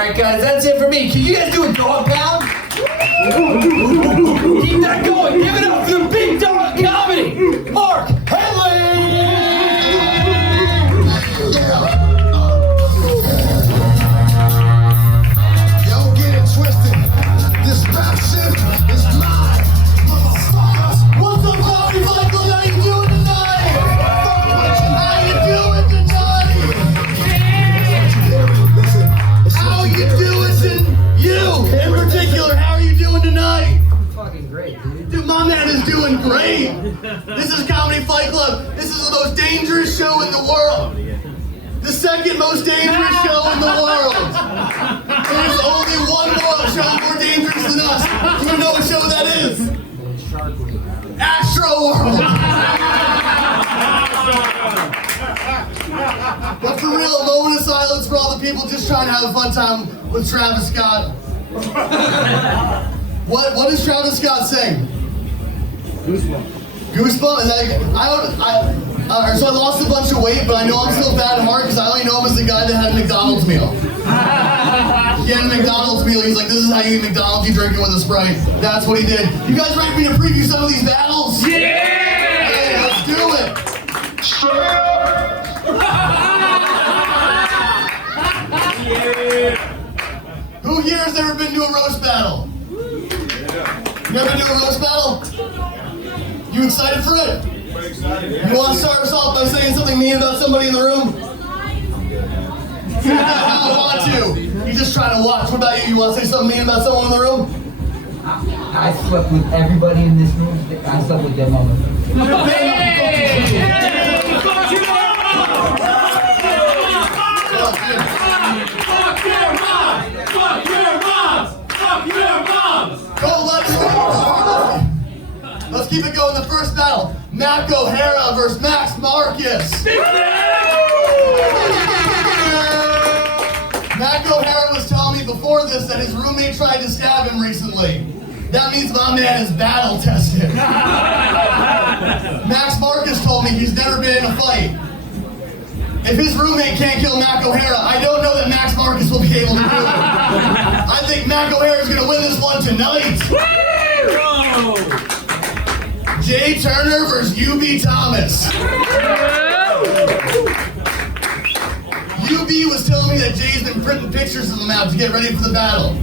Alright guys, that's it for me. Can you guys do a dog pound? Keep that going. Give it up for the big dog comedy. Mark Henely! Yo, get it twisted. This rap shit is mine. What's up, Comedy Michael? How you doing tonight? How you doing tonight? How you doing? You, in particular, how are you doing tonight? Fucking great, dude. Dude, my man is doing great. This is Comedy Fight Club. This is the most dangerous show in the world. The second most dangerous show in the world. There's only one more show more dangerous than us. You know what show that is? Astro World. But for real, a moment of silence for all the people just trying to have a fun time with Travis Scott. What does Travis Scott sing? Goosebumps. Goosebumps? Is that, so I lost a bunch of weight, but I know I'm still fat at heart because I only know him as the guy that had a McDonald's meal. He had a McDonald's meal. He's like, this is how you eat McDonald's, you drink it with a Sprite. That's what he did. You guys ready for me to preview some of these battles? Yeah! Hey, let's do it. Who here has ever been to a roast battle? You ever been to a roast battle? You excited for it? You want to start us off by saying something mean about somebody in the room? I don't want to. You're just trying to watch. What about you? You want to say something mean about someone in the room? I slept with everybody in this room. I slept with their mama. Let's keep it going. The first battle, Mac O'Hara versus Max Marcus. Mac O'Hara was telling me before this that his roommate tried to stab him recently. That means my man is battle tested. Max Marcus told me he's never been in a fight. If his roommate can't kill Mac O'Hara, I don't know that Max Marcus will be able to do it. I think Mac O'Hara is going to win this one tonight. Jay Turner versus UB Thomas. UB was telling me that Jay's been printing pictures of them out to get ready for the battle.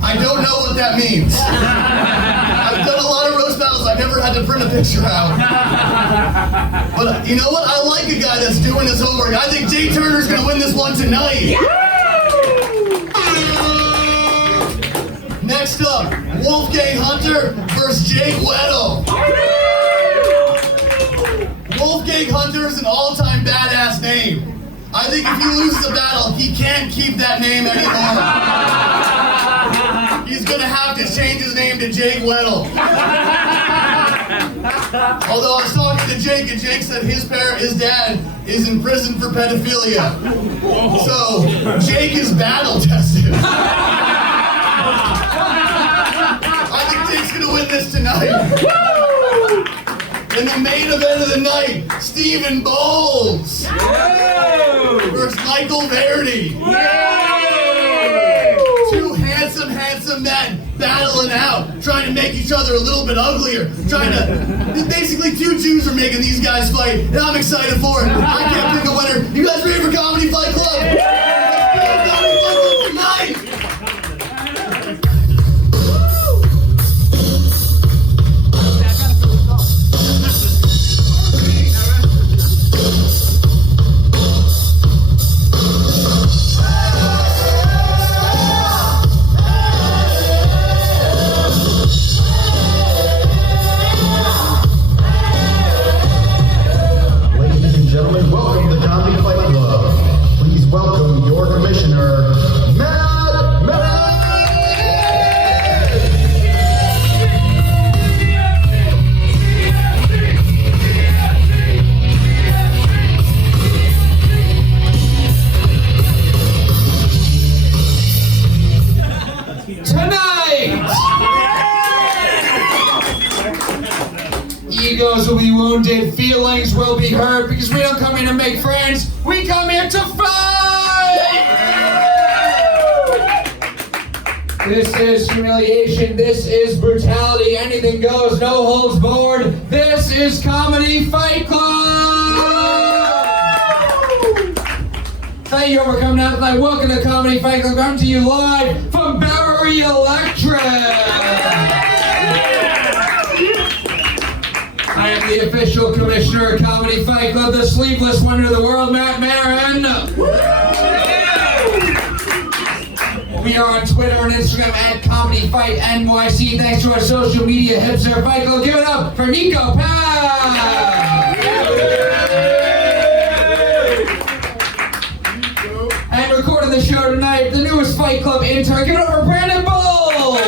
I don't know what that means. I've done a lot of roast battles. I've never had to print a picture out. But you know what? I like a guy that's doing his homework. I think Jay Turner's going to win this one tonight. Next up, Wolfgang Hunter versus Jake Weddle. Wolfgang Hunter is an all-time badass name. I think if he loses the battle, he can't keep that name anymore. He's gonna have to change his name to Jake Weddle. Although I was talking to Jake, and Jake said his dad is in prison for pedophilia. So Jake is battle tested. I think Jake's gonna win this tonight. In the main event of the night, Stephen Bolles versus Michael Verdi. Two handsome men battling out, trying to make each other a little bit uglier. Basically two Jews are making these guys fight, and I'm excited for it. I can't pick a winner. You guys ready for Comedy Fight Club? Let's go, Comedy Fight Club tonight! Egos will be wounded, feelings will be hurt, because we don't come here to make friends, we come here to fight! This is humiliation. This is brutality. Anything goes. No holds barred. This is Comedy Fight Club! Thank you for coming out tonight. Welcome to Comedy Fight Club. Coming to you live from Beverly Electric. I am the official commissioner of Comedy Fight Club, the sleeveless wonder of the world, Maran. We are on Twitter and Instagram at Comedy Fight NYC. Thanks to our social media hipster Fight Club. Give it up for Niko. And recording the show tonight, the newest Fight Club intern. Give it up for Brandon Bolles.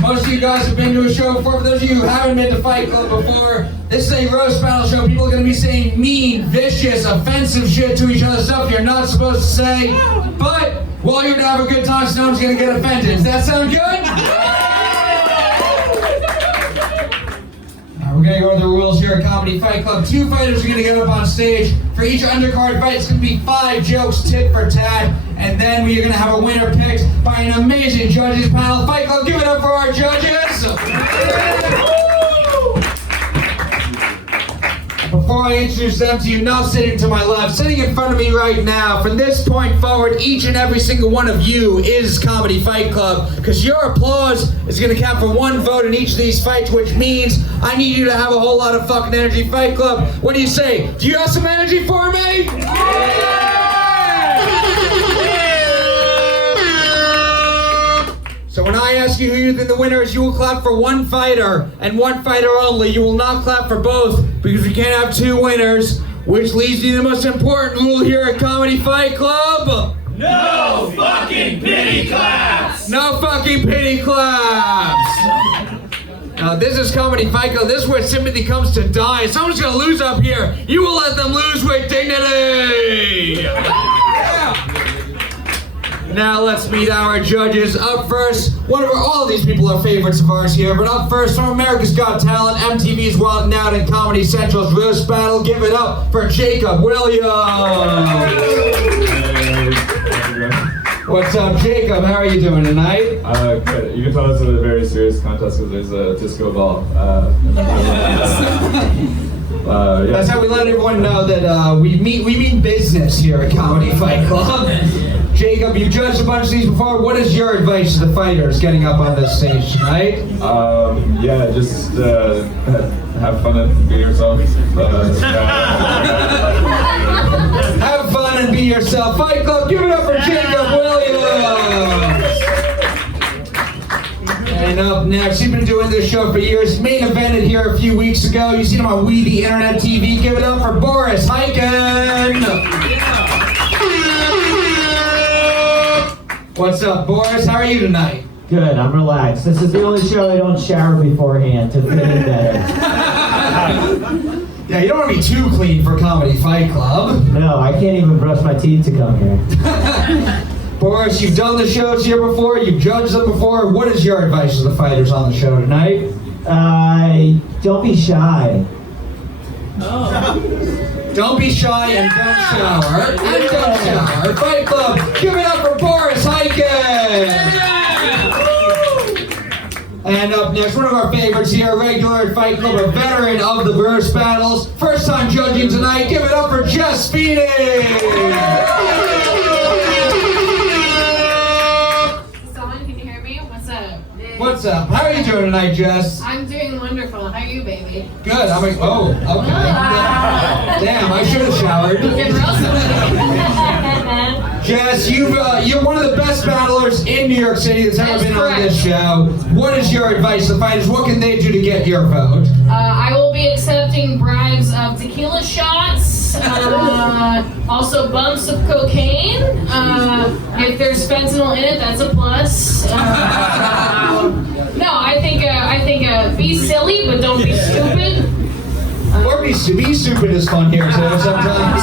Most of you guys have been to a show before. For those of you who haven't been to Fight Club before, this is a roast battle show. People are going to be saying mean, vicious, offensive shit to each other, stuff you're not supposed to say. But while you're going to have a good time, so no one's going to get offended. Does that sound good? We're going to go over the rules here at Comedy Fight Club. 2 fighters are going to get up on stage. For each undercard fight, it's going to be 5 jokes tit for tat. And then we are going to have a winner picked by an amazing judges panel. Fight Club, give it up for our judges. Before I introduce them to you, now sitting to my left, sitting in front of me right now, from this point forward, each and every single one of you is Comedy Fight Club, because your applause is going to count for 1 vote in each of these fights, which means I need you to have a whole lot of fucking energy. Fight Club, what do you say? Do you have some energy for me? So when I ask you who you think the winner is, you will clap for 1 fighter, and 1 fighter only. You will not clap for both, because we can't have 2 winners, which leads me to the most important rule here at Comedy Fight Club. No fucking pity claps! No fucking pity claps! Now this is Comedy Fight Club. This is where sympathy comes to die. If someone's gonna lose up here, you will let them lose with dignity! Now let's meet our judges. Up first, all of these people are favorites of ours here, but up first from America's Got Talent, MTV's Wild and Out, and Comedy Central's Roast Battle, give it up for Jacob Williams. What's up, Jacob? How are you doing tonight? Good. You can tell this is a very serious contest because there's a disco ball. Yeah. That's how we let everyone know that we mean business here at Comedy Fight Club. Jacob, you've judged a bunch of these before. What is your advice to the fighters getting up on this stage tonight? Yeah, just have fun and be yourself. Have fun and be yourself. Fight Club, give it up for Jacob Williams. And up next, he's been doing this show for years. Main evented here a few weeks ago. You seen him on We The Internet TV. Give it up for Boris Khaykin. What's up, Boris? How are you tonight? Good, I'm relaxed. This is the only show I don't shower beforehand to fit in better. Yeah, you don't want to be too clean for Comedy Fight Club. No, I can't even brush my teeth to come here. Boris, you've done the shows here before, you've judged them before. What is your advice to the fighters on the show tonight? Don't be shy. Don't be shy and don't shower. And don't shower. Fight Club, give it up for Boris Khaykin. And up next, one of our favorites here, regular at Fight Club, a veteran of the verse battles. First time judging tonight, give it up for Jess, Feeney. What's up? How are you doing tonight, Jess? I'm doing wonderful. How are you, baby? Good. I'm like, oh, okay. Damn, I should have showered. Jess, you're one of the best battlers in New York City that's ever been on this show. What is your advice to the fighters? What can they do to get your vote? I will be accepting bribes of tequila shots, also bumps of cocaine. If there's fentanyl in it, that's a plus. No, I think be silly, but don't be stupid. Or be stupid is fun here too sometimes.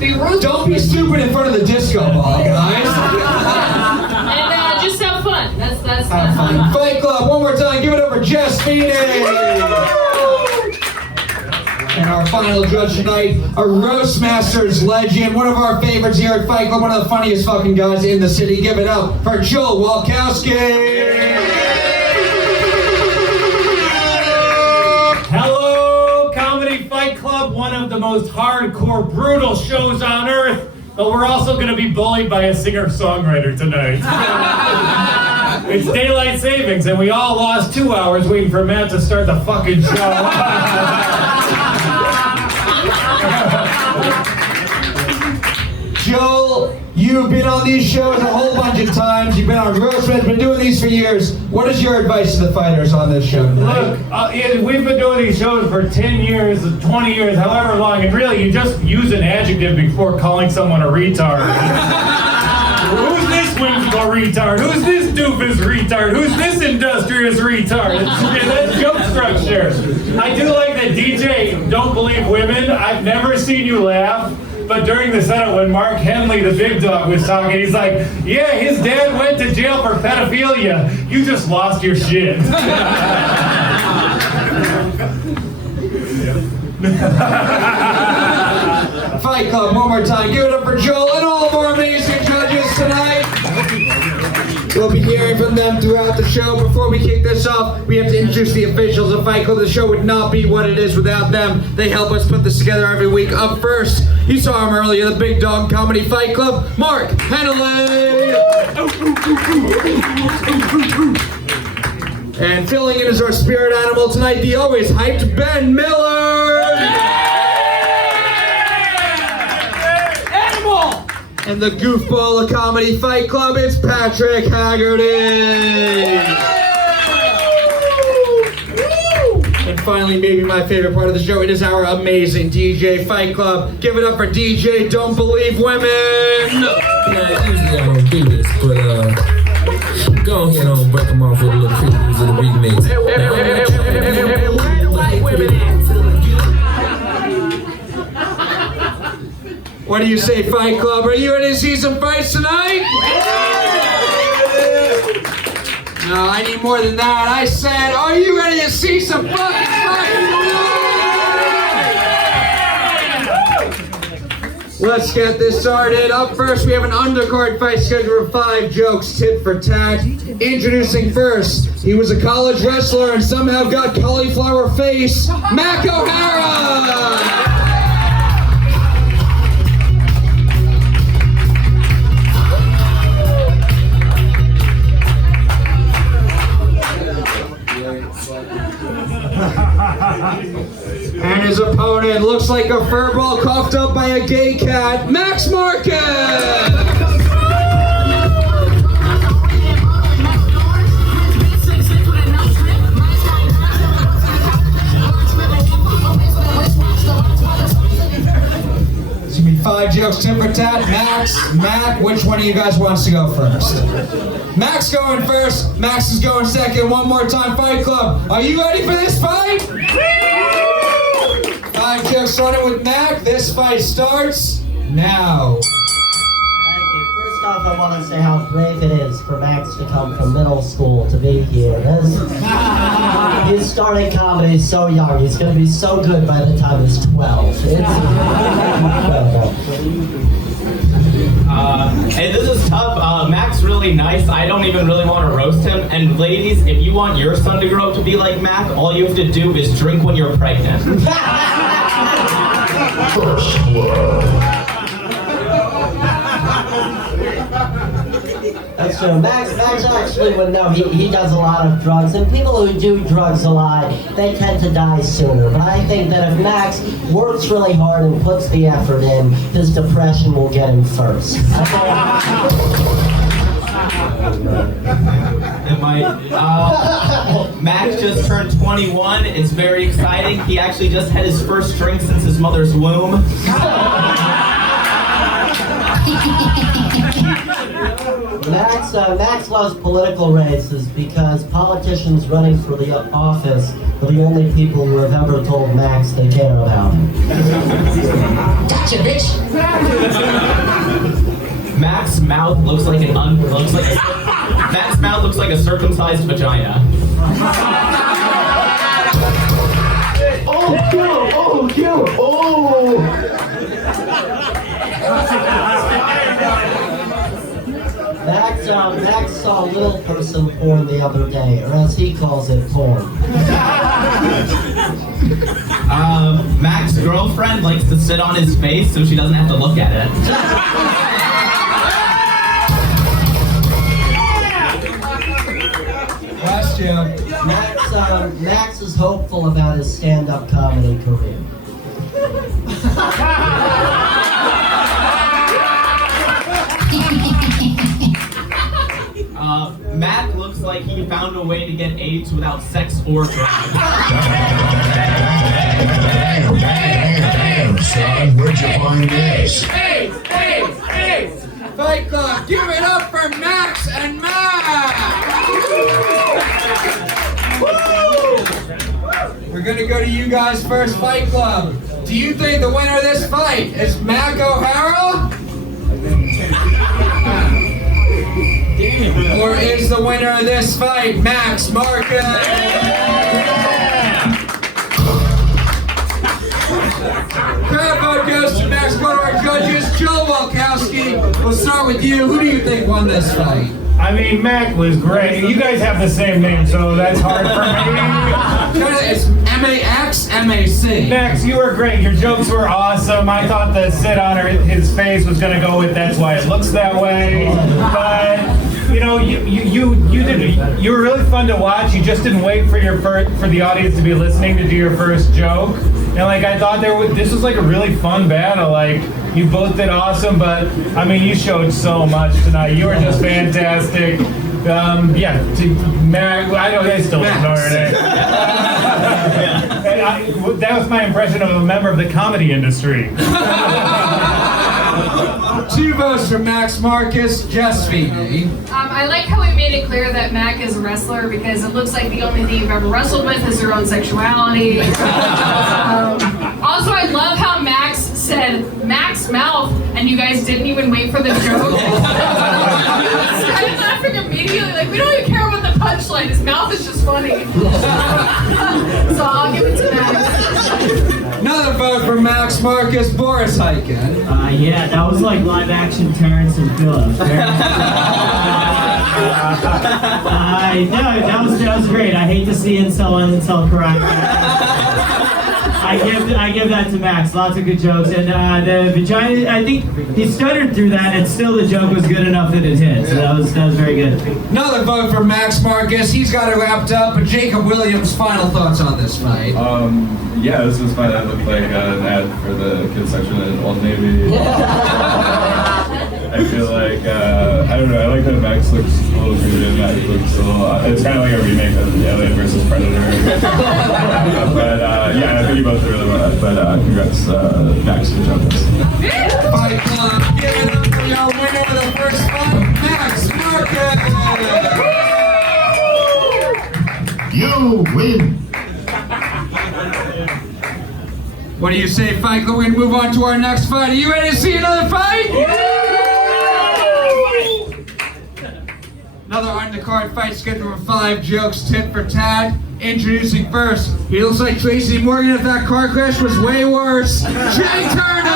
Be ruthless. Don't be stupid in front of the disco ball, guys. And just have fun. That's have fun. Fight Club, one more time, give it up for Jess Feeney. And our final judge tonight, a Roastmasters legend, one of our favorites here at Fight Club, one of the funniest fucking guys in the city. Give it up for Joel Walkowski. Hello, Comedy Fight Club, one of the most hardcore, brutal shows on earth. But we're also going to be bullied by a singer-songwriter tonight. It's daylight savings, and we all lost 2 hours waiting for Matt to start the fucking show. Joel, you've been on these shows a whole bunch of times. You've been on Roastmasters, been doing these for years. What is your advice to the fighters on this show tonight? Look, we've been doing these shows for 10 years, 20 years, however long, and really you just use an adjective before calling someone a retard. Who's this whimsical retard? Who's this doofus retard? Who's this industrious retard? That's joke structure. I do like that DJ, don't believe women. I've never seen you laugh. But during the setup, when Mark Henely, the big dog, was talking, he's like, yeah, his dad went to jail for pedophilia. You just lost your shit. Fight Club, one more time. Give it up for Joel and all of our amazing judges tonight. We'll be hearing from them throughout the show. Before we kick this off, we have to introduce the officials of Fight Club. The show would not be what it is without them. They help us put this together every week. Up first, you saw him earlier, the Big Dog Comedy Fight Club, Mark Henely. And filling in as our spirit animal tonight, the always hyped Ben Miller. Animal! And the goofball of Comedy Fight Club, it's Patrick Haggerty. And finally, maybe my favorite part of the show, it is our amazing DJ Fight Club. Give it up for DJ Don't Believe Women. Yeah, usually I don't do this, but go ahead and break them off with a little previews of the remix. What do you say, Fight Club? Are you ready to see some fights tonight? No, I need more than that. I said, are you ready to see some fucking fights? Let's get this started. Up first, we have an undercard fight scheduled for 5 jokes, tit for tat. Introducing first, he was a college wrestler and somehow got cauliflower face, Mac O'Hara! And his opponent looks like a furball coughed up by a gay cat, Max Marquez! It's gonna be 5 jokes, tit for tat. Mac, which one of you guys wants to go first? Max going first, Max is going second. One more time, Fight Club. Are you ready for this fight? 5 jokes starting with Mac. This fight starts now. Thank you. First off, I want to say how brave it is for Max to come from middle school to be here. He's starting comedy so young. He's going to be so good by the time he's 12. It's incredible. Hey, this is tough. Mac's really nice. I don't even really want to roast him. And ladies, if you want your son to grow up to be like Mac, all you have to do is drink when you're pregnant. First blood. That's true. Max actually would know. He does a lot of drugs, and people who do drugs a lot, they tend to die sooner. But I think that if Max works really hard and puts the effort in, his depression will get him first. It might. Max just turned 21. It's very exciting. He actually just had his first drink since his mother's womb. Max loves political races because politicians running for the office are the only people who have ever told Max they care about him. Gotcha, bitch. Max's mouth looks like Max's mouth looks like a circumcised vagina. Oh Max saw a little person porn the other day, or as he calls it, porn. Max's girlfriend likes to sit on his face so she doesn't have to look at it. Question. Max is hopeful about his stand-up comedy career. Mac looks like he found a way to get AIDS without sex or drugs. Damn, son, where'd you find this? Hey! Fight Club, give it up for Max and Mac! We're gonna go to you guys first, Fight Club. Do you think the winner of this fight is Mac O'Hara? Or is the winner of this fight Max Marcus? Crowd vote goes to Max. Go to our judges. Joe Walkowski, we'll start with you. Who do you think won this fight? I mean, Mac was great. You guys have the same name, so that's hard for me. It's M-A-X, M-A-C. Max, you were great. Your jokes were awesome. I thought the sit on his face was going to go with that's why it looks that way. But, you know, you were really fun to watch. You just didn't wait for the audience to be listening to do your first joke. And, like, I thought this was, like, a really fun battle. Like, you both did awesome, but, I mean, you showed so much tonight. You were just fantastic. Mac, I still ignored it. That was my impression of a member of the comedy industry. 2 votes for Max Marcus, Jess Feeney. I like how we made it clear that Mac is a wrestler because it looks like the only thing you've ever wrestled with is your own sexuality. Also, I love how Max said Max mouth and you guys didn't even wait for the joke. Started laughing immediately, like we don't even care about the punchline. His mouth is just funny. So I'll give it to Max. Another vote for Max Marcus, Boris Khaykin. Yeah, that was like live action Terrence and Phillips. No, that was great. I hate to see incel and incel correct. I give that to Max. Lots of good jokes, and the vagina. I think he stuttered through that, and still the joke was good enough that it hit. So that was very good. Another vote for Max Marcus. He's got it wrapped up. But Jacob Williams, final thoughts on this fight? Yeah, this was fun. It looked like an ad for the kids section at Old Navy. I feel like, I don't know, I like that Max looks a little creepy and Max looks a little, it's kind of like a remake of Alien vs. Predator. But yeah, I think you both did really well. But congrats, Max, good job. Fight Club, give it up for your winner of the first fight, Max Marcus! You win! What do you say, Fight Club? We're going to move on to our next fight. Are you ready to see another fight? Another undercard fight scheduled for 5 jokes, tit for tat. Introducing first, he looks like Tracy Morgan if that car crash was way worse. Jay Turner!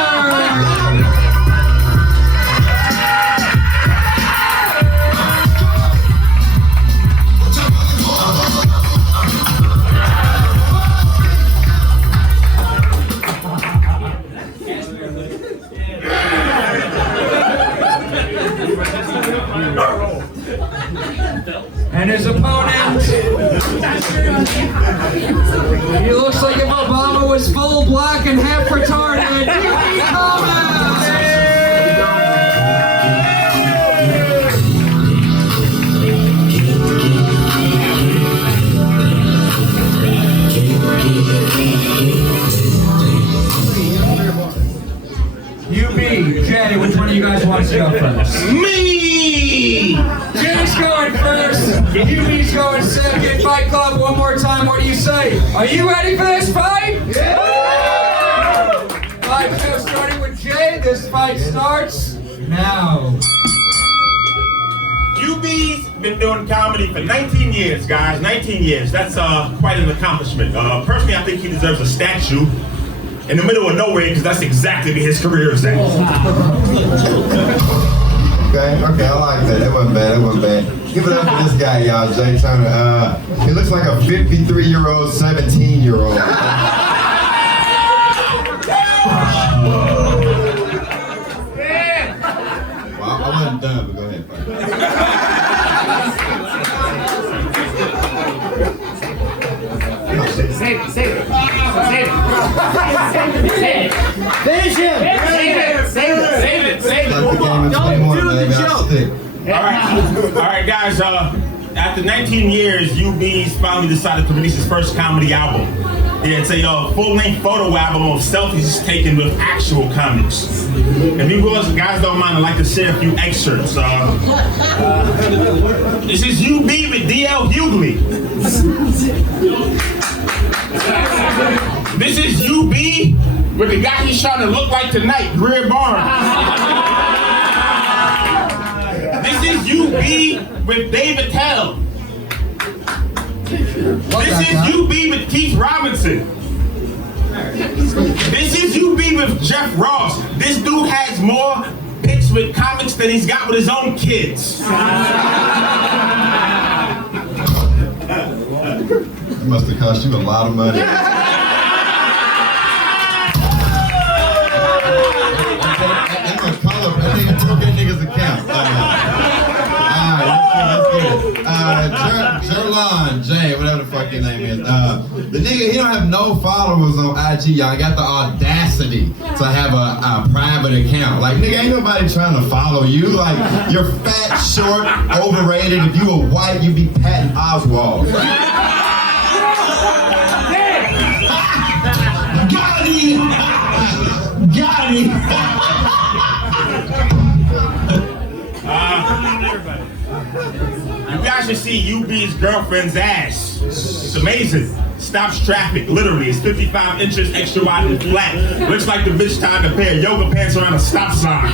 And his opponent, he looks like if Obama was full black and half retarded. Jay, which one of you guys wants to go first? Me! Jay's going first. UB's going second. Fight Club, one more time. What do you say? Are you ready for this fight? Yeah! 5 shows starting with Jay. This fight starts now. UB's been doing comedy for 19 years, guys. 19 years. That's quite an accomplishment. Personally, I think he deserves a statue in the middle of nowhere because that's exactly where his career is at. Okay, I like that. That wasn't bad. Give it up for this guy, y'all, Jay Turner. He looks like a 53-year-old, 17-year-old. Well, I wasn't done, but go ahead. Save it. Finish him! Save it. Don't do the joke. All right, guys. After 19 years, UB's finally decided to release his first comedy album. Yeah, it's a full-length photo album of selfies taken with actual comics. If you guys don't mind, I'd like to share a few excerpts. This is UB with D.L. Hughley. This is UB with the guy he's trying to look like tonight, Greer Barnes. This is UB with David Tell. This is UB with Keith Robinson. This is UB with Jeff Ross. This dude has more pics with comics than he's got with his own kids. It must have cost you a lot of money. I think I took that nigga's account. Alright, let's get it. Jerlon, Jay, whatever the fuck your name is. The nigga, he don't have no followers on IG, y'all. He got the audacity to have a private account. Like, nigga, ain't nobody trying to follow you. Like, you're fat, short, overrated. If you were white, you'd be Patton Oswalt. Got him! You guys should see UB's girlfriend's ass. It's amazing. Stops traffic, literally. It's 55 inches extra wide and flat. Looks like the bitch tied a pair of yoga pants around a stop sign.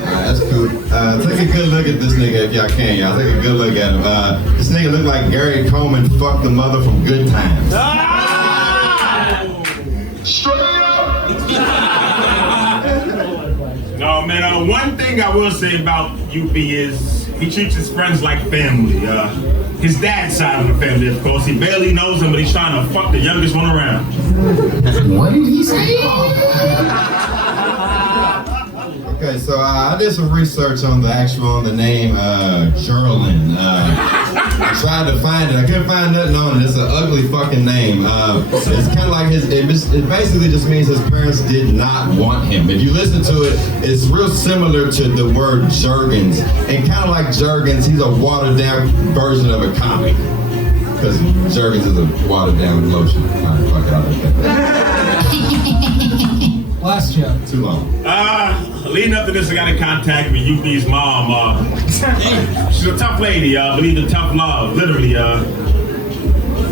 That's cool. Take a good look at this nigga if y'all can, y'all. Take a good look at him. This nigga look like Gary Coleman fucked the mother from Good Times. No, man, one thing I will say about UB is he treats his friends like family. His dad's side of the family, of course. He barely knows him, but he's trying to fuck the youngest one around. What did he say? Okay, so I did some research on the name Jerlin. I tried to find it. I couldn't find nothing on it. It's an ugly fucking name. It's kind of like it basically just means his parents did not want him. If you listen to it, it's real similar to the word Jergens. And kind of like Jergens, he's a watered down version of a comic. Because Jergens is a watered down lotion. All right, fuck it, I'll let that. Last joke. Too long. Leading up to this, I got in contact with UB's mom. She's a tough lady, believed in tough love, literally.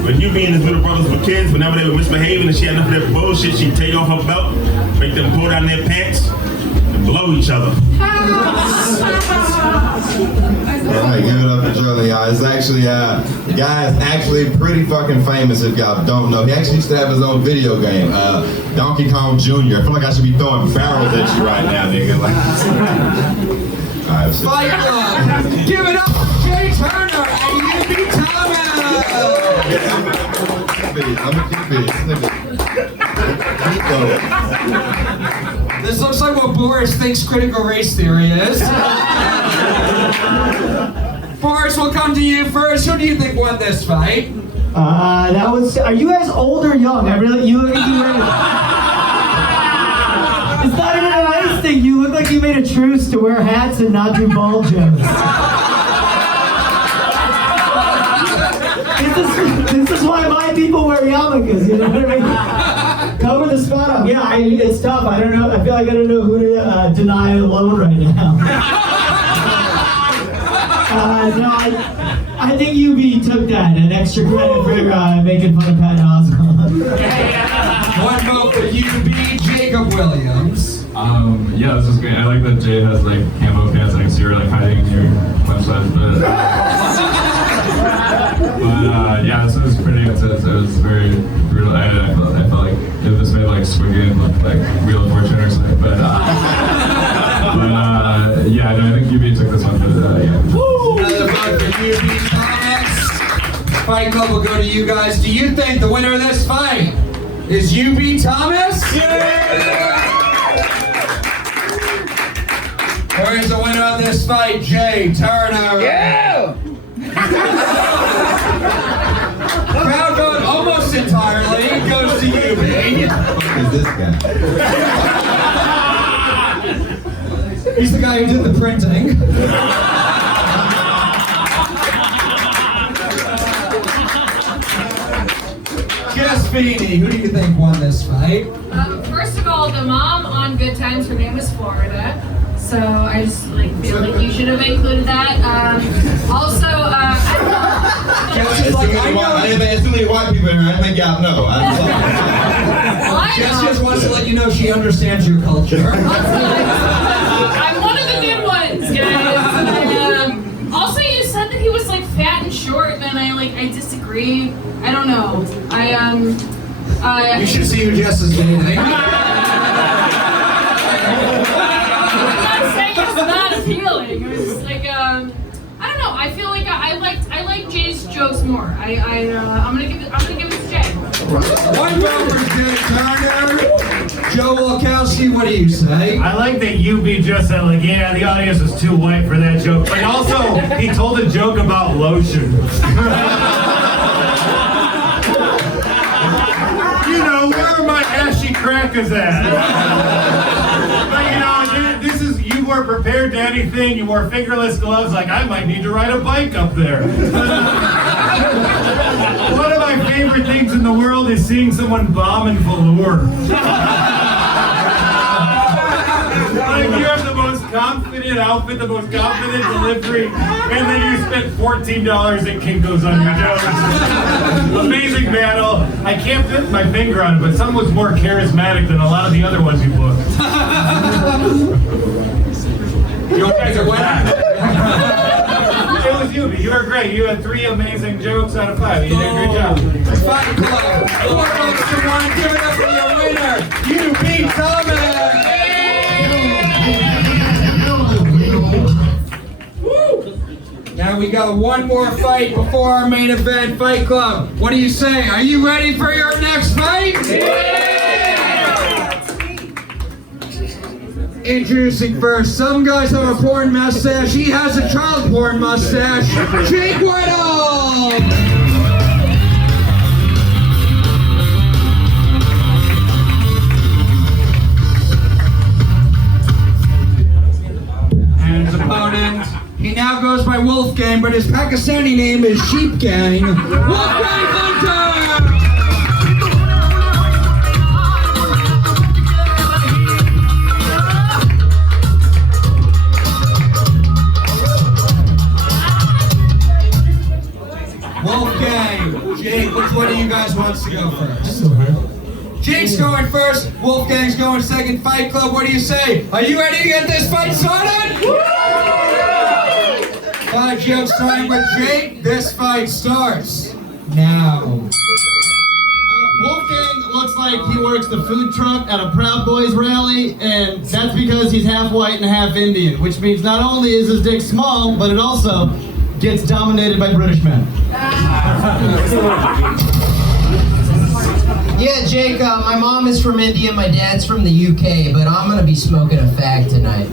When UB and his little brothers were kids, whenever they were misbehaving and she had enough of their bullshit, she'd take off her belt, make them pull down their pants, and blow each other. Alright, give it up for Jerlin, y'all. It's actually, the guy is actually pretty fucking famous if y'all don't know. He actually used to have his own video game, Donkey Kong Jr. I feel like I should be throwing barrels at you right now, nigga. Like, alright, Fight Club! Give it up for Jay Turner and UB Thomas! This looks like what Boris thinks critical race theory is. Boris, we'll come to you first. Who do you think won this fight? That was. Are you guys old or young? You look like you were. It's not even a race thing. You look like you made a truce to wear hats and not do ball jokes. This is why my people wear yarmulkes. You know what I mean? Cover the spot up. Yeah, it's tough. I don't know. I feel like I don't know who to deny a loan right now. No, I think UB took that, an extra credit for making fun of Patton Oswalt. One vote for UB, Jacob Williams. Yeah, this is great. I like that Jade has like camo pants and I see her like hiding in your website. But yeah, this was pretty intense. It was very brutal. I felt like this made like swinging look like Wheel of Fortune or something. But yeah, no, I think UB took this one. But yeah. Woo! Another vote for UB Thomas. Fight Club will go to you guys. Do you think the winner of this fight is UB Thomas? Yeah! Or is the winner of this fight Jay Turner? Yeah! Crowd vote almost entirely goes to UB. Who is this guy? He's the guy who did the printing. Jess Feeney, who do you think won this fight? First of all, the mom on Good Times, her name is Florida. So I just feel like you should have included that. Also, I It's too many white people here. I think y'all know. Jess just wants to let you know she understands your culture. I'm one of the good ones, guys. Also, you said that he was fat and short, and I disagree. I don't know. You should see who Jess is dating. It's not appealing. It was just I don't know. I feel like I like Jay's jokes more. I'm gonna give it to Jay. One vote for Jay Turner. Joe Walkowski, what do you say? I like that UB just said yeah, the audience is too white for that joke. But also, he told a joke about lotion. Where are my ashy crackers at? But you weren't prepared to anything. You wore fingerless gloves. I might need to ride a bike up there. One of my favorite things in the world is seeing someone bomb in velour. You have the most confident outfit, the most confident delivery, and then you spent $14 at Kinko's on your nose. Amazing battle. I can't put my finger on it, but some was more charismatic than a lot of the other ones you booked. You guys are winning. It was you. You were great. You had 3 amazing jokes out of 5. You did a great job. Fight Club. 4 votes to 1. Give it up for your winner, UB Thomas. Now we got one more fight before our main event, Fight Club. What do you say? Are you ready for your next fight? Yeah! Introducing first, some guys have a porn mustache. He has a child porn mustache. Jake Weddle! And his opponent, he now goes by Wolfgang, but his Pakistani name is Sheep Gang. Wolfgang Hunter! Wolfgang, Jake, which one of you guys wants to go first? Jake's going first, Wolfgang's going second. Fight Club, what do you say? Are you ready to get this fight started? 5 jokes starting with Jake. This fight starts now. Wolfgang looks like he works the food truck at a Proud Boys rally, and that's because he's half white and half Indian, which means not only is his dick small, but it also gets dominated by British men. Yeah, Jake, my mom is from India, my dad's from the UK, but I'm gonna be smoking a fag tonight.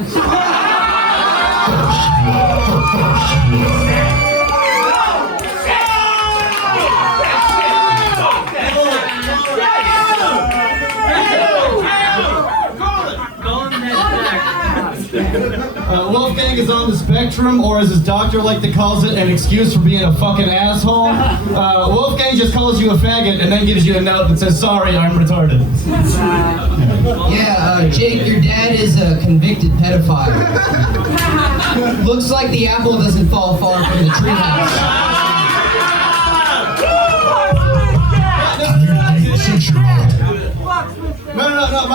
Wolfgang is on the spectrum, or as his doctor like to calls it, an excuse for being a fucking asshole. Wolfgang just calls you a faggot and then gives you a note that says, sorry, I'm retarded. Yeah, Jake, your dad is a convicted pedophile. Looks like the apple doesn't fall far from the treehouse. No,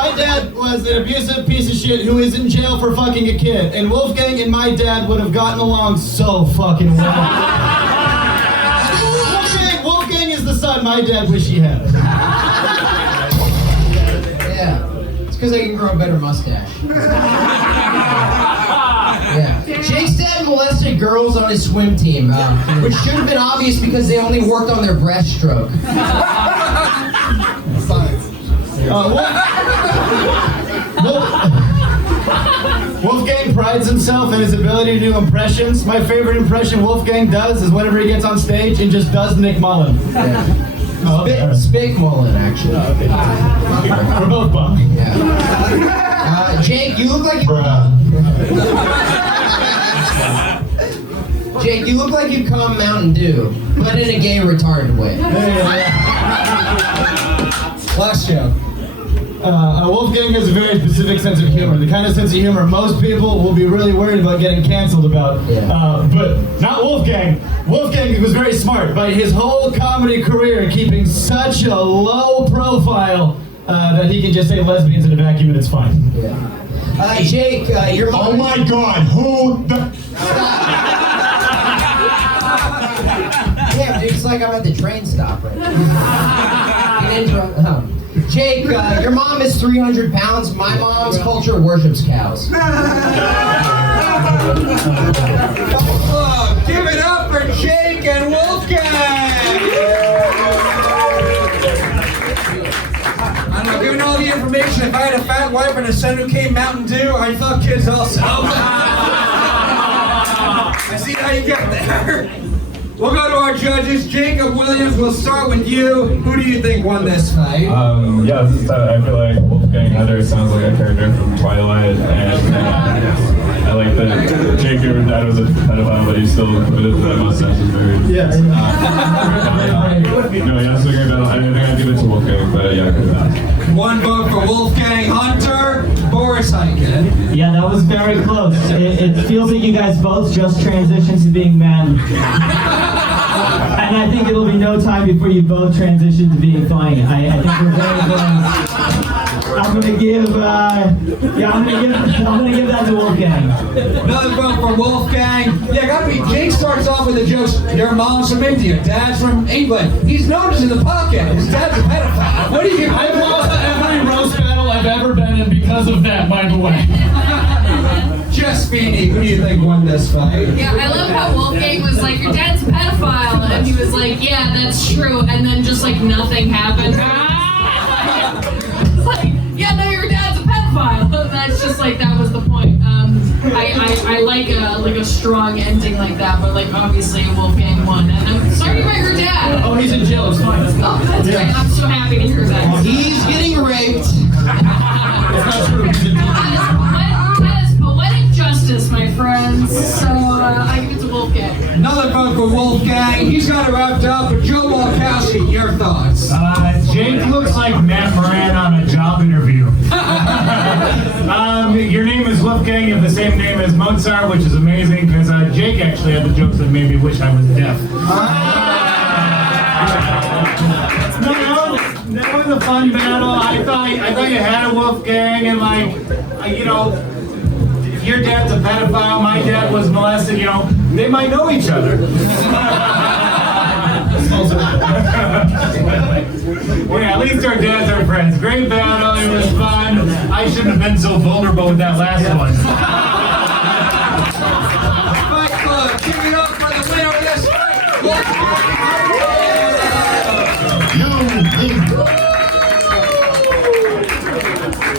my dad was an abusive piece of shit who is in jail for fucking a kid. And Wolfgang and my dad would have gotten along so fucking well. Wolfgang is the son my dad wished he had. Yeah. It's because I can grow a better mustache. Yeah. Jake's dad molested girls on his swim team, which should have been obvious because they only worked on their breaststroke. Wolfgang prides himself in his ability to do impressions. My favorite impression Wolfgang does is whenever he gets on stage and just does Nick Mullen. Yeah. Spake Mullen, actually. We're both bummed. Yeah. Jake, you look like Jake, you look like you come Mountain Dew, but in a gay retarded way. Last show. Wolfgang has a very specific sense of humor. The kind of sense of humor most people will be really worried about getting canceled about. But not Wolfgang. Wolfgang was very smart by his whole comedy career keeping such a low profile that he can just say lesbians in a vacuum and it's fine. Jake, your mom... Oh my God, who the... Damn, dude, it's like I'm at the train stop right now. Jake, your mom is 300 pounds. My mom's culture worships cows. Oh, give it up for Jake and Wolfgang! I don't know, given all the information, if I had a fat wife and a son who came Mountain Dew, I'd fuck kids also. I see how you get there. We'll go to our judges. Jacob Williams, we'll start with you. Who do you think won this fight? Yeah, this is I feel like Wolfgang Heather sounds like a character from Twilight, and I like that Jake, your dad was a pedophile, but he's still committed to that mustache. Is very no, yeah, it's a great battle. I think I'd give it to Wolfgang, but yeah, good battle. One vote for Wolfgang Hunter, Boris Khaykin. Yeah, that was very close. It feels like you guys both just transitioned to being men. And I think it'll be no time before you both transition to being funny. I think we're very close. I'm gonna give that to Wolfgang. Another vote for Wolfgang. Yeah, gotta be. Jake starts off with the jokes. Your mom's from India, dad's from England. He's noticed in the pocket. His dad's a pedophile. What do you? I've lost every roast battle I've ever been in because of that, by the way. Jess, Feeney, who do you think won this fight? Yeah, I love how Wolfgang was like, your dad's a pedophile, and he was like, yeah, that's true, and then just like nothing happened. It's like, yeah, no, your dad's a pedophile. That's just like, that was the point. I like a strong ending like that, but like obviously Wolfgang won, and I'm sorry about your dad. Oh, he's in jail, it's fine. Oh, that's great. I'm so happy to hear that. He's getting raped. That is poetic justice, my friends. So I give it to Wolfgang. Another vote for Wolfgang. He's got it wrapped up. But Joe Walkowski, your thoughts? Jake looks like Matt Maran on a job interview. Your name is Wolfgang. You have the same name as Mozart, which is amazing because Jake actually had the jokes that made me wish I was deaf. That was a fun battle. I thought you had a Wolfgang, and like, you know, if your dad's a pedophile, my dad was molested, you know, they might know each other. Well, yeah, at least our dads are friends. Great battle, it was fun. I shouldn't have been so vulnerable with that last one. Fight Club, give it up for the winner of this fight.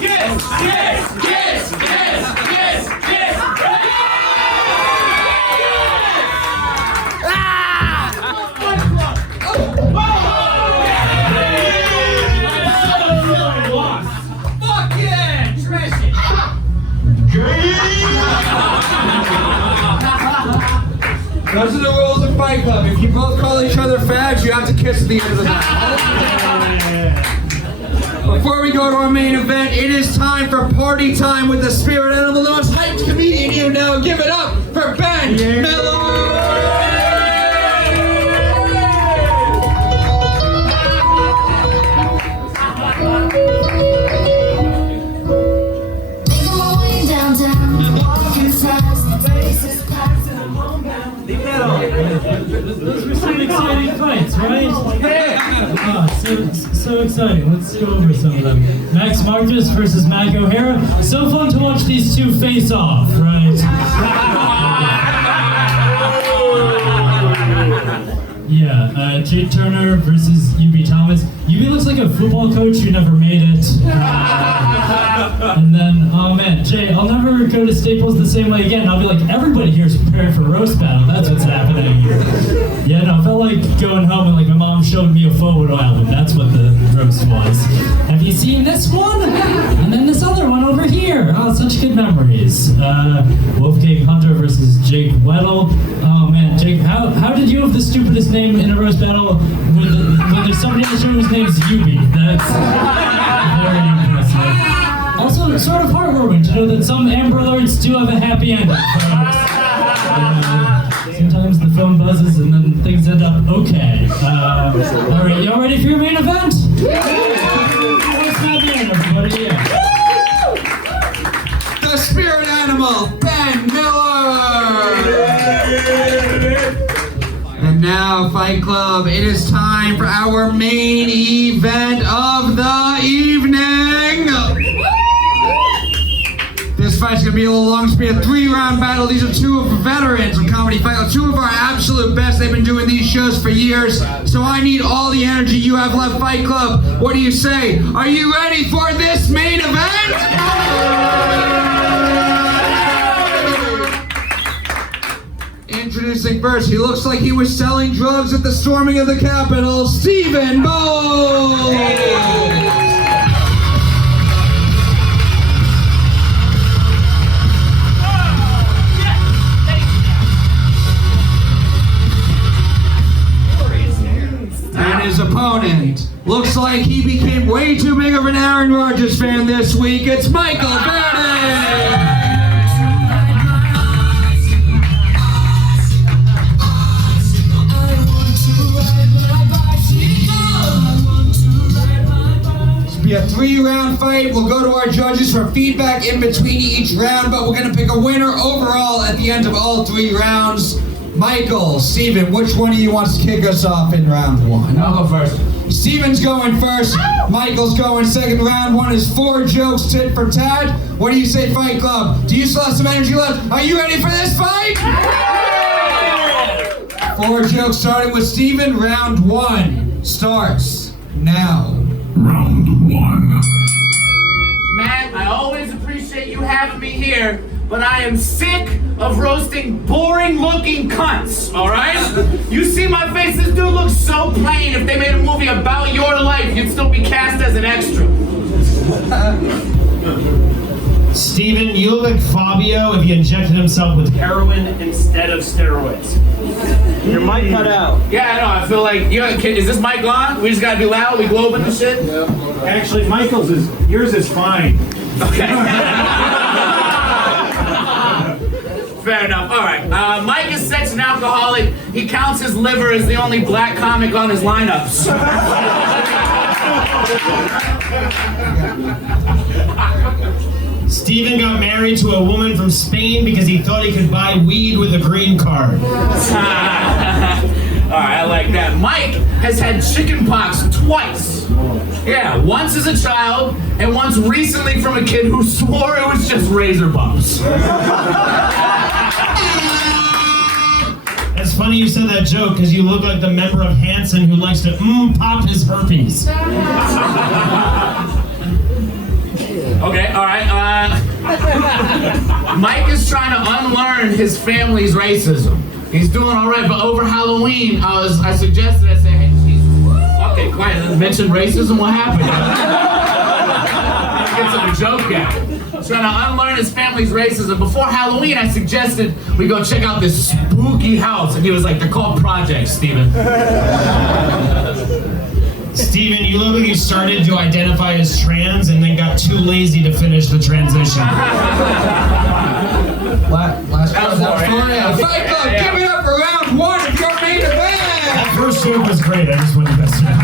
Yes, yes, yes, yes, yes, yes. Fuck yeah, trash it. Those are the rules of Fight Club. If you both call each other fags, you have to kiss at the end of the night. Before we go to our main event, it is time for party time with the spirit animal, the most hyped comedian you know. Give it up for Ben Miller. So exciting. Let's go over some of them. Max Marcus versus Mac O'Hara. So fun to watch these two face off, right? Yeah, Jake Turner versus UB Thomas. UB looks like a football coach who never made it. And then, oh man, Jay, I'll never go to Staples the same way again. I'll be like, everybody here's preparing for roast battle. That's what's happening here. Yeah, no, I felt like going home and like my mom showed me a photo album. That's what the roast was. Have you seen this one? And then this other one over here. Oh, such good memories. Wolfgang Hunter versus Jake Weddle. Oh man, Jake, how did you have the stupidest name in a roast battle when there's somebody in the show whose name's Yubi? That's very impressive. Also, sort of heartwarming to know that some Amber Alerts do have a happy ending. Sometimes the phone buzzes and then things end up okay. Alright, y'all ready for your main event? What's happening, everybody? Yeah. The spirit animal, Ben Miller! And now, Fight Club, it is time for our main event of the evening! This fight's gonna be a little long. It's gonna be a 3-round battle. These are two of the veterans of Comedy Fight Club, two of our absolute best. They've been doing these shows for years. So I need all the energy you have left, Fight Club. What do you say? Are you ready for this main event? Introducing first, he looks like he was selling drugs at the storming of the Capitol, Stephen Bolles! And his opponent looks like he became way too big of an Aaron Rodgers fan this week. It's Michael Verdi! Be a 3-round fight. We'll go to our judges for feedback in between each round, but we're gonna pick a winner overall at the end of all 3 rounds. Michael, Steven, which one of you wants to kick us off in round 1? I'll go first. Steven's going first. Michael's going second. Round 1 is 4 jokes tit for tat. What do you say, Fight Club? Do you still have some energy left? Are you ready for this fight? 4 jokes starting with Steven. Round 1 starts now. Round 1. Matt, I always appreciate you having me here, but I am sick of roasting boring-looking cunts, all right? You see my face? This dude looks so plain. If they made a movie about your life, you'd still be cast as an extra. Steven, you look like Fabio if he injected himself with heroin instead of steroids. Your mic cut out. Yeah, I know. I feel like, is this mic on? We just gotta be loud? We globing and shit? Actually, yours is fine. Okay. Fair enough. All right. Mike is such an alcoholic, he counts his liver as the only black comic on his lineups. Steven got married to a woman from Spain because he thought he could buy weed with a green card. Alright, I like that. Mike has had chickenpox twice. Yeah, once as a child, and once recently from a kid who swore it was just razor bumps. It's funny you said that joke because you look like the member of Hanson who likes to pop his herpes. Okay, alright, Mike is trying to unlearn his family's racism. He's doing alright, but over Halloween, I suggested, I said, hey, Jesus. Okay, quiet, let's mention racism, what happened? Let's get to the joke out. He's trying to unlearn his family's racism. Before Halloween, I suggested we go check out this spooky house, and he was like, they're called projects, Steven. Steven, you look like you started to identify as trans and then got too lazy to finish the transition. Last round. Fight Club, give it up for round 1 of your main event! That first joke was great, I just wanted the best round.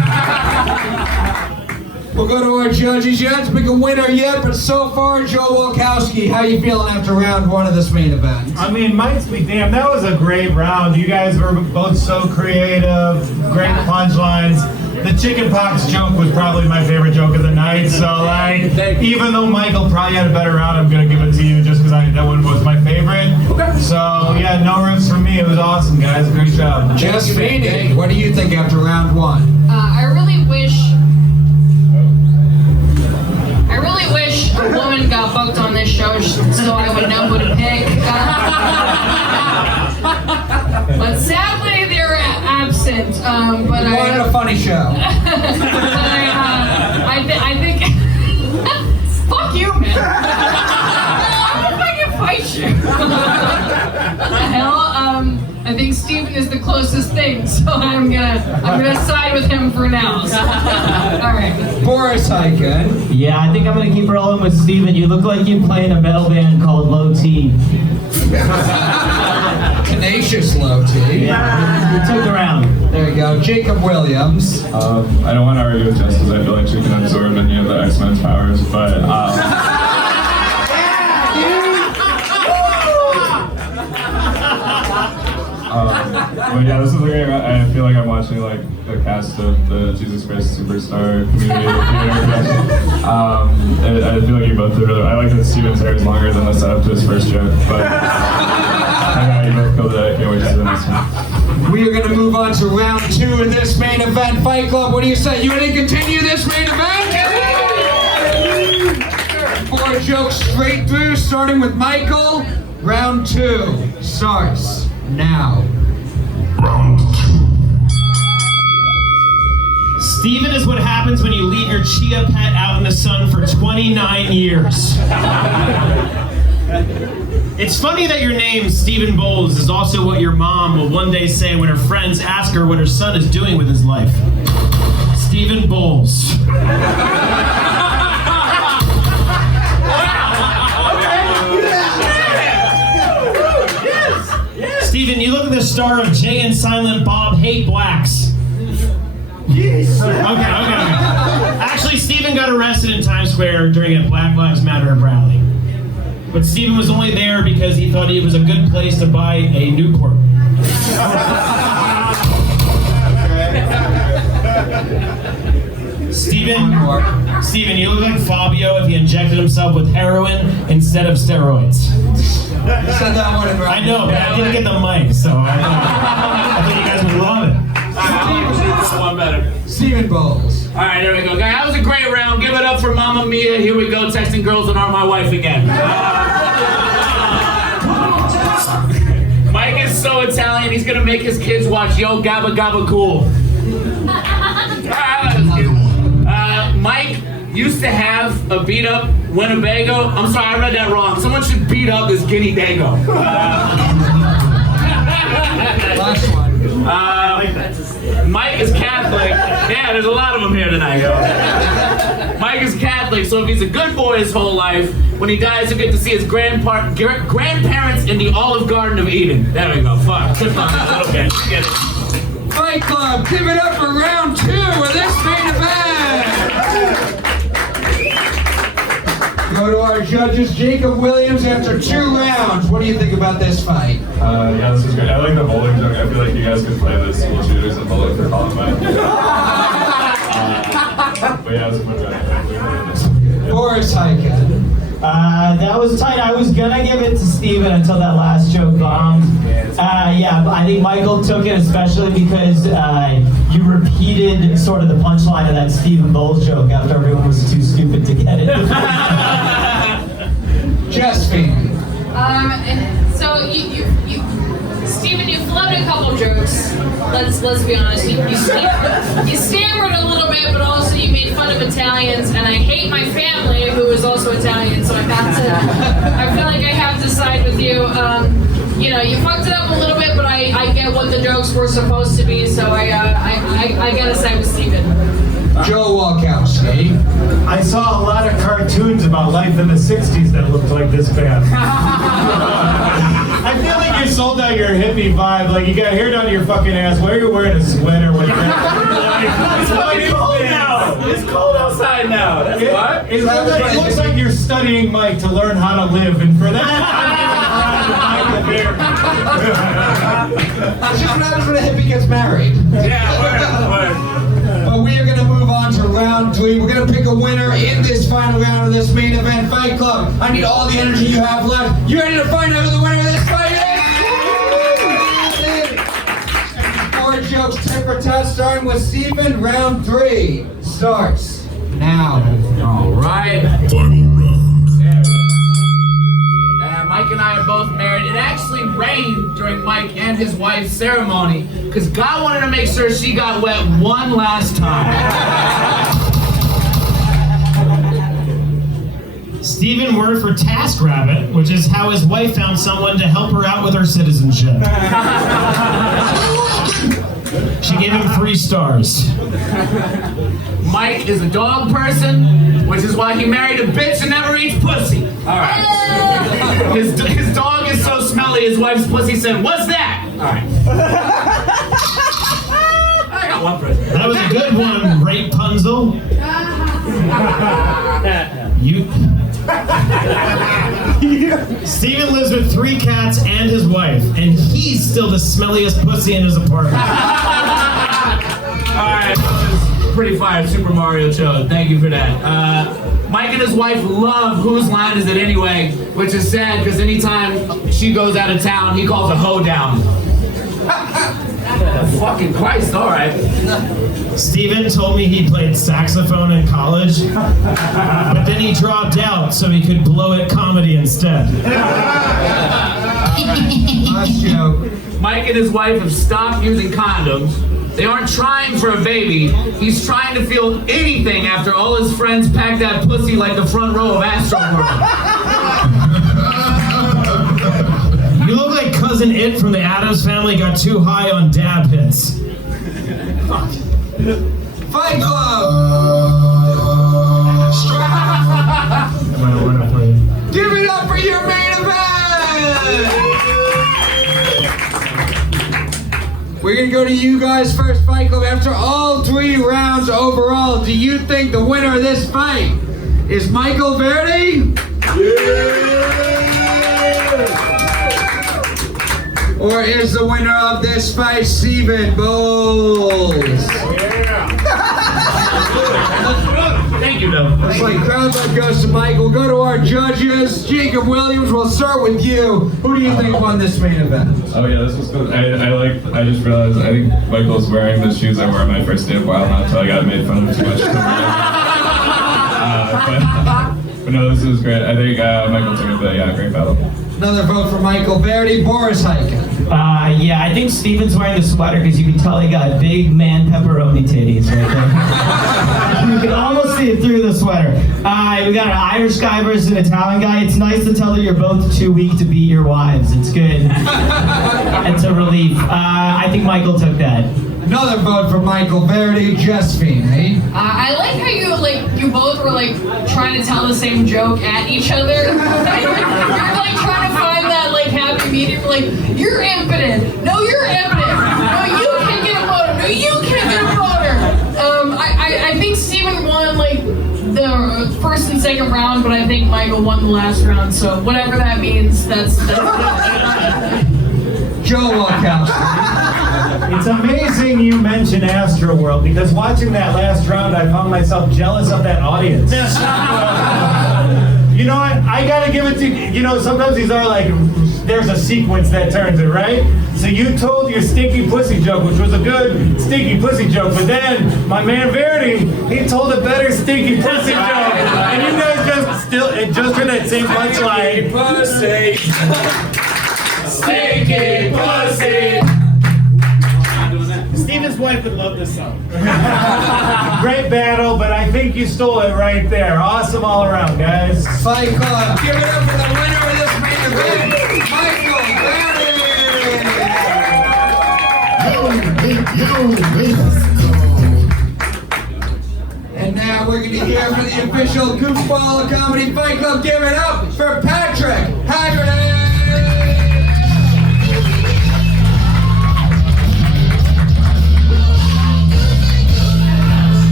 We'll go to our judges. You have to pick a winner yet, but so far, Joe Walkowski, how you feeling after round 1 of this main event? I mean, might be damn, that was a great round. You guys were both so creative, great punchlines. the chickenpox joke was probably my favorite joke of the night. So like, even though Michael probably had a better round, I'm gonna give it to you just because that one was my favorite. So yeah, no riffs from me. It was awesome, guys. Great job. Jess, Feeney, what do you think after round one? I really wish a woman got booked on this show so I would know who to pick. But sadly, they're absent. But You wanted a funny show. I think. Fuck you, man. I'm gonna fucking fight you. What the hell? I think Steven is the closest thing, so I'm gonna side with him for now. So. All right. Boris Khaykin. Yeah, I think I'm gonna keep rolling with Steven. You look like you play in a metal band called Low T. Tenacious Low T. Yeah, you took the round. There you go. Jacob Williams. I don't want to argue with Jess because I feel like she can absorb any of the X-Men's powers, but well, yeah, this is a great round. I feel like I'm watching like the cast of the Jesus Christ Superstar community theater production. I feel like you both did really well. I like that Steven's hair is longer than the setup to his first joke, but you both killed it. I can't wait to see the next one. We are going to move on to round two of this main event. Fight Club, what do you say? You want to continue this main event? 4 jokes straight through, starting with Michael. Round 2 starts now. Round 2. Steven is what happens when you leave your chia pet out in the sun for 29 years. It's funny that your name, Stephen Bolles, is also what your mom will one day say when her friends ask her what her son is doing with his life. Stephen Bolles. Steven, you look at the star of Jay and Silent Bob Hate Blacks. Yes. Okay. Actually, Steven got arrested in Times Square during a Black Lives Matter rally. But Steven was only there because he thought it was a good place to buy a Newport. Steven, you look like Fabio if he injected himself with heroin instead of steroids. You said that one in I know, but I didn't get the mic, so I thought you guys would love it. This one better. Stephen Bolles. All right, here we go. Guys, that was a great round. Give it up for Mamma Mia. Here we go, texting girls that aren't my wife again. Mike is so Italian, he's going to make his kids watch Yo Gabba Gabba Cool. Mike used to have a beat-up Winnebago. I'm sorry, I read that wrong. Someone should beat up this Guinea Dago. Last one. Mike is Catholic. Yeah, there's a lot of them here tonight. Mike is Catholic, so if he's a good boy his whole life, when he dies, he'll get to see his grandparents in the Olive Garden of Eden. There we go. Fuck. Okay, get it. Fight Club, give it up for round 2 of this main event. Go to our judges, Jacob Williams, after 2 rounds. What do you think about this fight? Yeah, this is great. I like the bowling joke. I feel like you guys could play the school shooters and bowling for Columbine. But yeah, this is much better. Boris Khaykin. That was tight. I was gonna give it to Steven until that last joke bombed. Yeah, but I think Michael took it especially because you repeated sort of the punchline of that Stephen Bolles joke after everyone was too stupid to get it. Jess, Feeney. So Steven, you floated a couple jokes. Let's be honest. You stammered a little bit, but also you made fun of Italians, and I hate my family, who is also Italian. So I feel like I have to side with you. You fucked it up a little bit, but I get what the jokes were supposed to be. So I gotta side with Steven. Joe Walkowski. I saw a lot of cartoons about life in the 60s that looked like this band. I feel like you sold out your hippie vibe. Like, you got hair down to your fucking ass. Why are you wearing a sweater with that? It's fucking cold now. It's cold outside now. That's why. It looks like you're studying Mike to learn how to live, and for that, It's just what happens when a hippie gets married. Yeah, word. But we are going to move on to round 3. We're going to pick a winner in this final round of this main event fight club. I need all the energy you have left. You ready to find out who the winner of this fight is? 4 jokes, tit for tat, starting with Steven. Round 3 starts now. All right. Mike and I are both married. It actually rained during Mike and his wife's ceremony because God wanted to make sure she got wet one last time. Steven worked for TaskRabbit, which is how his wife found someone to help her out with her citizenship. She gave him 3 stars. Mike is a dog person, which is why he married a bitch and never eats pussy. All right. His dog is so smelly, his wife's pussy said, "What's that?" All right. I got one person. That was a good one, Rapunzel. Steven lives with 3 cats and his wife, and he's still the smelliest pussy in his apartment. All right. Pretty fire, Super Mario Show. Thank you for that. Mike and his wife love Whose Line Is It Anyway, which is sad because anytime she goes out of town, he calls a hoedown. Fucking Christ, all right. Steven told me he played saxophone in college, but then he dropped out so he could blow at comedy instead. Last joke. Mike and his wife have stopped using condoms. They aren't trying for a baby. He's trying to feel anything after all his friends packed that pussy like the front row of Astroworld. You look like Cousin It from the Addams Family got too high on dab hits. Fight Club! Give it up for your main event! We're gonna go to you guys first, Fight Club. After all 3 rounds overall, do you think the winner of this fight is Michael Verdi? Or is the winner of this fight Steven Bolles? Thank you, Bill. It's like crowd vote goes to Mike. We'll go to our judges. Jacob Williams, we'll start with you. Who do you think won this main event? Oh yeah, this was good. I just realized I think Michael's wearing the shoes I wore on my first day of Wild Hunt, so I got made fun of too much. But no, this was great. I think Michael took it, but yeah, great battle. Another vote for Michael Verdi. Boris Khaykin. Yeah, I think Steven's wearing the sweater because you can tell he got big man pepperoni titties right there. You can almost see it through the sweater. We got an Irish guy versus an Italian guy. It's nice to tell that you're both too weak to beat your wives. It's good. It's a relief. I think Michael took that. Another vote for Michael Verdi. Jess Feeney. I like how you both were trying to tell the same joke at each other. You're trying to find that happy medium. You're impotent. No, you're impotent. No, you can't get a motor. No, you can't get a motor. I think Steven won the first and second round, but I think Michael won the last round. So whatever that means, that's Joe Walkowski. It's amazing you mention Astroworld because watching that last round, I found myself jealous of that audience. You know what? I gotta give it to sometimes these are there's a sequence that turns it, right? So you told your stinky pussy joke, which was a good stinky pussy joke, but then my man Verdi, he told a better stinky pussy joke, and you guys just heard that same punchline. Pussy. Stinky pussy. Steven's wife would love this song. Great battle, but I think you stole it right there. Awesome all around, guys. Fight Club, give it up for the winner of this main event, Michael Verdi. And now we're going to hear from the official Goofball Comedy Fight Club. Give it up for Patrick Haggerty.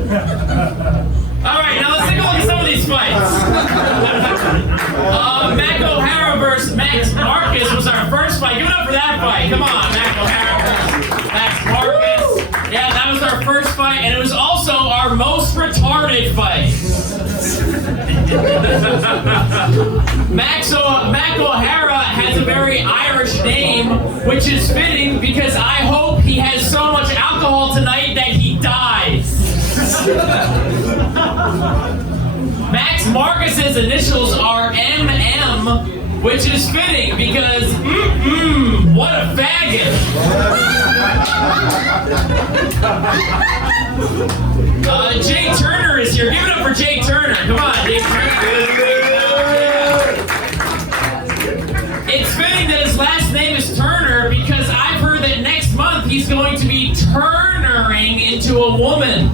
All right, now let's take a look at some of the for that fight. Come on, Mac O'Hara. That's Marcus. Yeah, that was our first fight, and it was also our most retarded fight. Mac O'Hara has a very Irish name, which is fitting because I hope he has so much alcohol tonight that he dies. Max Marcus's initials are MM, which is fitting because, what a faggot. Jay Turner is here. Give it up for Jay Turner. Come on, Jay Turner. It's fitting that his last name is Turner because I've heard that next month he's going to be turnering into a woman.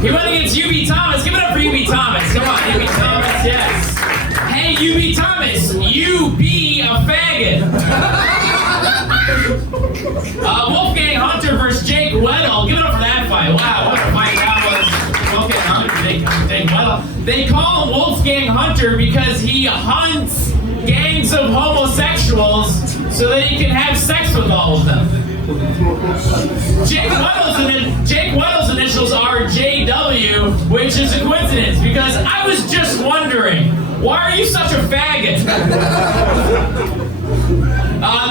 He went against UB Thomas. Give it up for UB Thomas. Come on, UB Thomas, yes. Hey, UB Thomas, you be a faggot. Wolfgang Hunter versus Jake Weddle. Give it up for that fight. Wow, what a fight that was. Wolfgang Hunter, Jake Weddle. They call him Wolfgang Hunter because he hunts gangs of homosexuals so that he can have sex with all of them. Jake Weddle's initials are JW, which is a coincidence because I was just wondering, why are you such a faggot?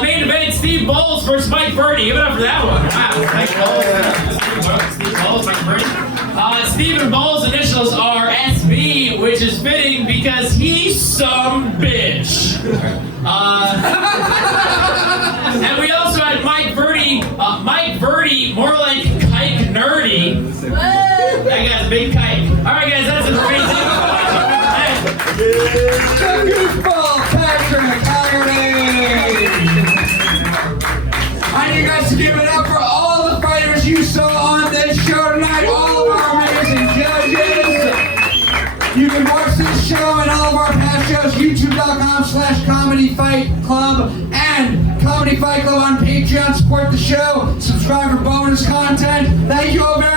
Main event, Steve Bolles versus Mike Verdi. Give it up for that one. Wow, Mike Bolles, Steve Bolles, Mike Verdi. Stephen Bolles' initials are SB, which is fitting because he's some bitch. And we also had Mike Verdi, more like kike nerdy. That guy's a big kike. Alright guys, that's it for me. Goofball Patrick Haggerty! I need you guys to give it up for all the fighters you saw on this show tonight, all of our amazing judges. You can watch this show and all of our past shows, youtube.com/Comedy Fight Club and Comedy Fight Club on Patreon. Support the show, subscribe for bonus content. Thank you all very much.